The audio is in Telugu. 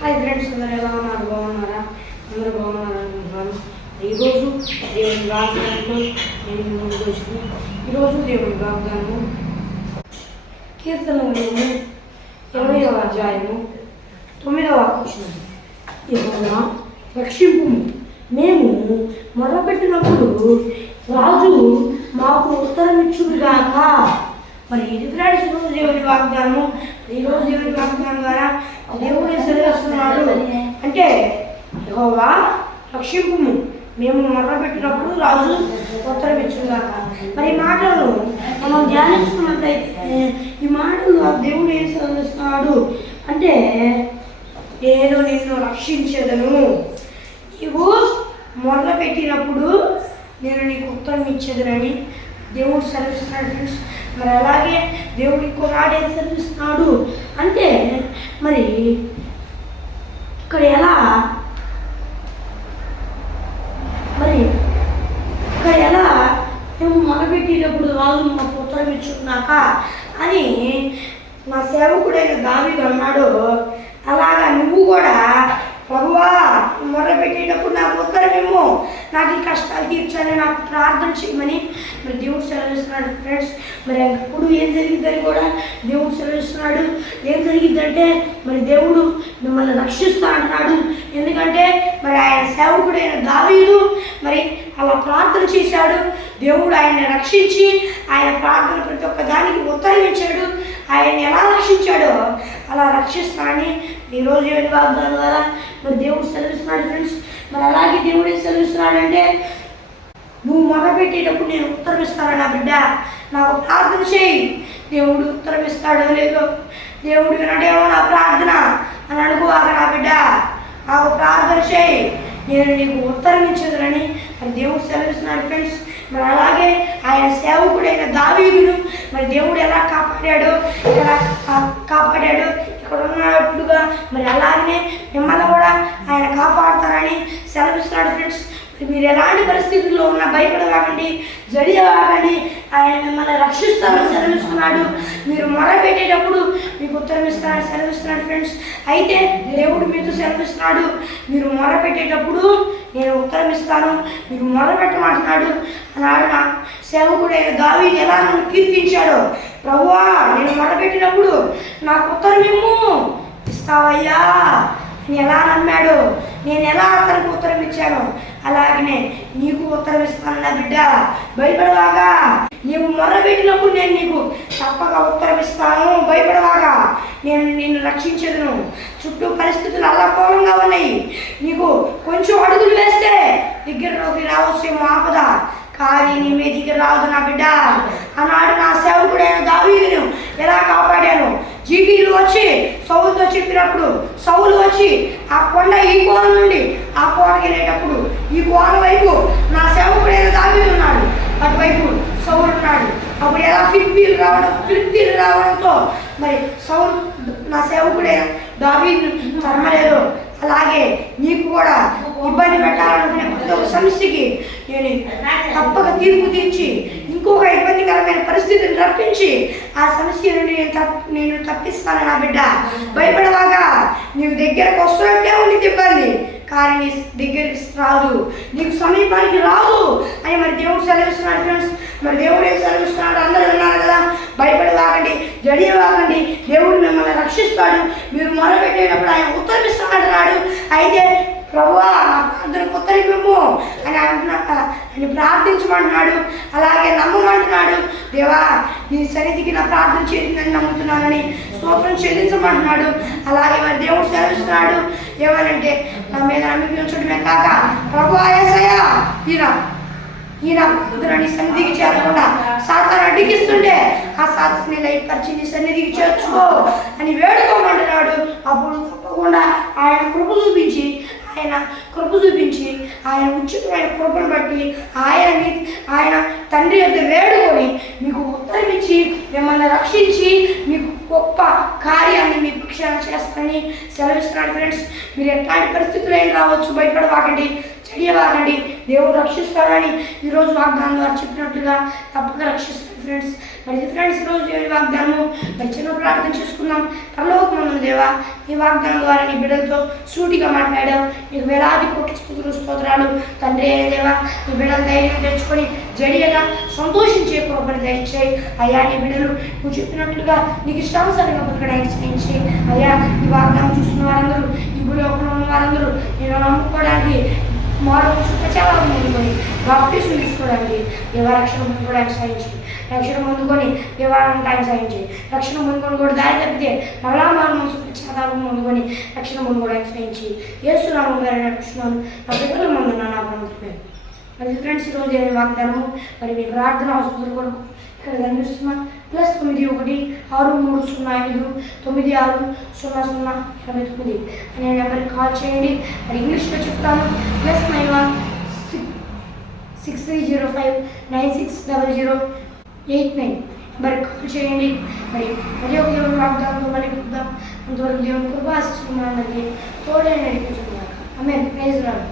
హాయ్ ఫ్రెండ్స్ అందరూ ఎలా ఉన్నారు? బాగున్నారా? అందరూ బాగున్నారు అనుకుంటున్నాను. ఈరోజు దేవుని వాగ్దానంతో నేను ముందుకు వచ్చింది ఈరోజు దేవుని వాగ్దానము కీర్తనలు ఇరవయవ అధ్యాయము తొమ్మిదవ వచ్చిన యెహోవా రక్షింపు. మేము మొరపెట్టినప్పుడు రాజు మాకు ఉత్తరం ఇచ్చుగాక మరి ఇది ఫ్రెండ్స్ ఈరోజు దేవుని వాగ్దానము. ఈరోజు దేవుని వాగ్దానం ద్వారా దేవుడు సెలవుస్తున్నాడు అంటే యహోవా రక్షింపు మేము మొదలుపెట్టినప్పుడు రాజు ఉత్తరమిచ్చుగాక మరి ఈ మాటలను మనం ధ్యానించుకున్నట్లయితే ఈ మాటలు దేవుడు ఏం చదివిస్తున్నాడు అంటే నేను నిన్ను రక్షించదను. నీవు మొదలు పెట్టినప్పుడు నేను నీకు ఉత్తరం ఇచ్చేదనని దేవుడు సెలవిస్తున్నాడు ఫ్రెండ్స్ మరి అలాగే దేవుడు ఇంకో మాట ఏం చదివిస్తున్నాడు? అంటే మరి ఇక్కడ ఎలా? మరి ఇక్కడ ఎలా? మేము మొదలుపెట్టేటప్పుడు వాళ్ళు మా ఉత్తరం ఇచ్చుకున్నాక అని మా సేవకుడైన దావీదు అన్నాడు. అలాగా నువ్వు కూడా ప్రభువా మొరపెట్టేటప్పుడు నాకు ఉత్తరమేమో నాకు ఈ కష్టాలు తీర్చాలని నాకు ప్రార్థన చేయమని మరి దేవుడు సెలవిస్తున్నాడు. ఫ్రెండ్స్ మరి ఎప్పుడు ఏం జరిగిద్దని కూడా దేవుడు సెలవిస్తున్నాడు. ఏం జరిగిద్దంటే మరి దేవుడు మిమ్మల్ని రక్షిస్తా అంటున్నాడు ఎందుకంటే మరి ఆయన సేవకుడైన దావీదు మరి అలా ప్రార్థన చేశాడు. దేవుడు ఆయన్ని రక్షించి ఆయన ప్రార్థన ప్రతి ఒక్క దానికి ఉత్తరం ఇచ్చాడు ఆయన ఎలా రక్షించాడో అలా రక్షిస్తానని ఈరోజు ఏడు వాగ్దానం కదా? మరి దేవుడు సెలవిస్తున్నాడు ఫ్రెండ్స్. మరి అలాగే దేవుడు ఏం సెలవిస్తున్నాడంటే నువ్వు మొదలుపెట్టేటప్పుడు నేను ఉత్తరం ఇస్తాను నా బిడ్డ. నాకు ప్రార్థన చేయి. దేవుడు ఉత్తరం ఇస్తాడో లేదో. దేవుడు వినడేమో నా ప్రార్థన అని అనుకోవాక నా బిడ్డ నాకు ప్రార్థన చేయి. నేను నీకు ఉత్తరం ఇచ్చేదనని మరి దేవుడు సెలవిస్తున్నాడు ఫ్రెండ్స్. మరి అలాగే ఆయన సేవకుడైన దావీదును మరి దేవుడు ఎలా కాపాడాడో ఎలా కా- కాపాడాడో ఇక్కడ మరి అలాగనే మిమ్మల్ని కూడా ఆయన కాపాడుతారని సెలవిస్తున్నాడు ఫ్రెండ్స్. మీరు ఎలాంటి పరిస్థితుల్లో ఉన్నా భయపడవాకండి జడియవాకండి ఆయన మిమ్మల్ని రక్షిస్తారని సెలవిస్తున్నాడు. మీరు మొరపెట్టేటప్పుడు మీకు ఉత్తరం ఇస్తారని సెలవిస్తున్నాడు ఫ్రెండ్స్. అయితే దేవుడు మీతో సెలవిస్తున్నాడు. మీరు మొరపెట్టేటప్పుడు నేను ఉత్తరం ఇస్తాను. మీరు మొరపెట్టమంటున్నాడు. అన్నాడు నా సేవకుడైన దావి ఎలా నన్ను కీర్తించాడో. ప్రభువా నేను మొరపెట్టినప్పుడు నాకు ఉత్తరం ఇమ్ము. ఇస్తావయ్యా అని ఎలా నమ్మాడు నేను ఎలా అతనికి ఉత్తరం ఇచ్చాను అలాగనే నీకు ఉత్తరం ఇస్తాను నా బిడ్డ. భయపడవాగా. నీవు మొరబెట్టినప్పుడు నేను నీకు తప్పక ఉత్తరం ఇస్తాను. భయపడవాగా. నేను నిన్ను రక్షించదును. చుట్టూ పరిస్థితులు అల్లకోలంగా ఉన్నాయి. నీకు కొంచెం అడుగులు వేస్తే దగ్గరలోకి రావచ్చేమో ఆపద. కానీ నీ మీదికి రాదు నా బిడ్డ. ఆనాడు నా సేవకుడైన దావీదును ఎలా కాపాడాను? జీబీలు వచ్చి సౌలుతో చెప్పినప్పుడు సౌలు వచ్చి ఆ కొండ ఈ కోన నుండి ఆ కోనకి వెళ్ళేటప్పుడు ఈ కోన వైపు నా సేవకుడైన దావీదు ఉన్నాడు. అటువైపు సౌలు ఉన్నాడు. అప్పుడు ఎలా ఫిలిప్పీలు రావడం ఫిలిప్పీలు రావడంతో మరి సౌలు నా సేవకుడైన దావీదు తరమలేదు. అలాగే నీకు కూడా ఇబ్బంది పెట్టాలనుకునే ప్రతి ఒక్క సమస్యకి నేను తప్పక తీర్పు తీర్చి ఇంకొక ఇబ్బందికరమైన పరిస్థితిని రప్పించి ఆ సమస్య నుండి నేను తప్ నేను తప్పిస్తాను నా బిడ్డ. భయపడవాగా నీవు దగ్గరకు వస్తున్నట్టే ఉంది ఇబ్బంది. కానీ నీ దగ్గరికి రాదు. నీకు సమీపానికి రాదు. అని మరి దేవుడు సెలవిస్తున్నాడు ఫ్రెండ్స్ మరి దేవుడు ఏం సెలవిస్తున్నాడు? అందరూ విన్నారు కదా? భయపడవాకండి జడియవాకండి దేవుడు మిమ్మల్ని రక్షిస్తాడు. మీరు మొరపెట్టేటప్పుడు ఆయన రాడు అయితే ప్రభువా అందరూ ప్రార్థనకు అని అంటున్నా అని ప్రార్థించమంటున్నాడు అలాగే నమ్మమంటున్నాడు. దేవా నీ సన్నిధికి నా ప్రార్థన చేసిందని నమ్ముతున్నానని స్తోత్రం చెల్లించమంటున్నాడు. అలాగే మరి దేవుడు సెలవిస్తున్నాడు. ఏమనంటే నా మీద నమ్మిక ఉంచడమే కాక ప్రభు ఆయసయ ఈయన ఈయన ప్రార్థన నీ సన్నిధికి చేరకుండా సాతాను అడిగిస్తుంటే ఆ సాతాన్ని లైపరిచి నీ సన్నిధికి చేర్చుకో అని వేడుకోమంటున్నాడు. అప్పుడు తప్పకుండా ఆయన కృప చూపించి ఆయన కృప చూపించి ఆయన ఉచితమైన కృపను బట్టి ఆయన ఆయన తండ్రి యొక్క వేడుకొని మీకు ఉత్తరమిచ్చి మిమ్మల్ని రక్షించి మీకు గొప్ప కార్యాన్ని మీ పక్షాన చేస్తానని సెలవిస్తున్నాడు ఫ్రెండ్స్. మీరు ఎట్లాంటి పరిస్థితులు అయినా రావచ్చు భయపడవాకండి. చెయ్యవాకండి దేవుడు రక్షిస్తాడని ఈరోజు వాగ్దానం ద్వారా చెప్పినట్లుగా తప్పక రక్షిస్తాడు ఫ్రెండ్స్. మరి ఫ్రెండ్స్ ఈరోజు దేవుని వాగ్దానము. మరి చిన్న ప్రార్థన చేసుకుందాం. పరలోకమందున దేవా ఈ వాగ్దానం ద్వారా నీ బిడ్డలతో సూటిగా మాట్లాడావు. నీకు వేలాది కోటి స్థుతులు స్తోత్రాలు. తండ్రి దేవా నీ బిడ్డలు ధైర్యం తెచ్చుకొని జడియగా సంతోషించే కోపని దయచేయి. అయ్యా నీ బిడ్డలు నువ్వు చెప్పినట్లుగా నీకు ఇష్టానుసారంగా బతకడానికి చేయించి అయ్యా ఈ వాగ్దానం చూస్తున్న వారందరూ ఈ భూలోకంలో ఉన్న వారందరూ నేను నమ్ముకోవడానికి పొందుకొని బాప్టిజం తీసుకోవడానికి రక్షణ పొందుకోవడానికి సాధించి రక్షణ పొందుకొని దేవాలయానికి సాధించి రక్షణ పొందుకొని కూడా దారి తప్పితే మరలా మనం శుభచారాలు పొందుకొని రక్షణ పొందుకోవడానికి సాధించి ఏసునామం గారు నడుస్తున్నాను నా పిల్లల ముందు నా ప్రభుత్వమే మరి ఫ్రెండ్స్ ఈరోజు ఏమి వాగ్దానము? మరి మీ ప్రార్థన అవసరం కూడా ఇక్కడ కనిపిస్తున్నా ప్లస్ తొమ్మిది ఒకటి ఆరు మూడు సున్నా ఐదు తొమ్మిది ఆరు సున్నా సున్నా ఇరవై తొమ్మిది అనే నెంబర్కి కాల్ చేయండి. మరి ఇంగ్లీష్లో చెప్తాను. Plus nine one six three zero five nine six double zero eight nine మరి కాల్ చేయండి. మరి మరి ఒక దేవుని వాగ్దానంతో మళ్ళీ చూద్దాం. అంతవరకు దేవుని కృప ఆశిస్తున్నాను తోడే నడిపించుకున్నాక ఆమె ప్రైజ్ రాడు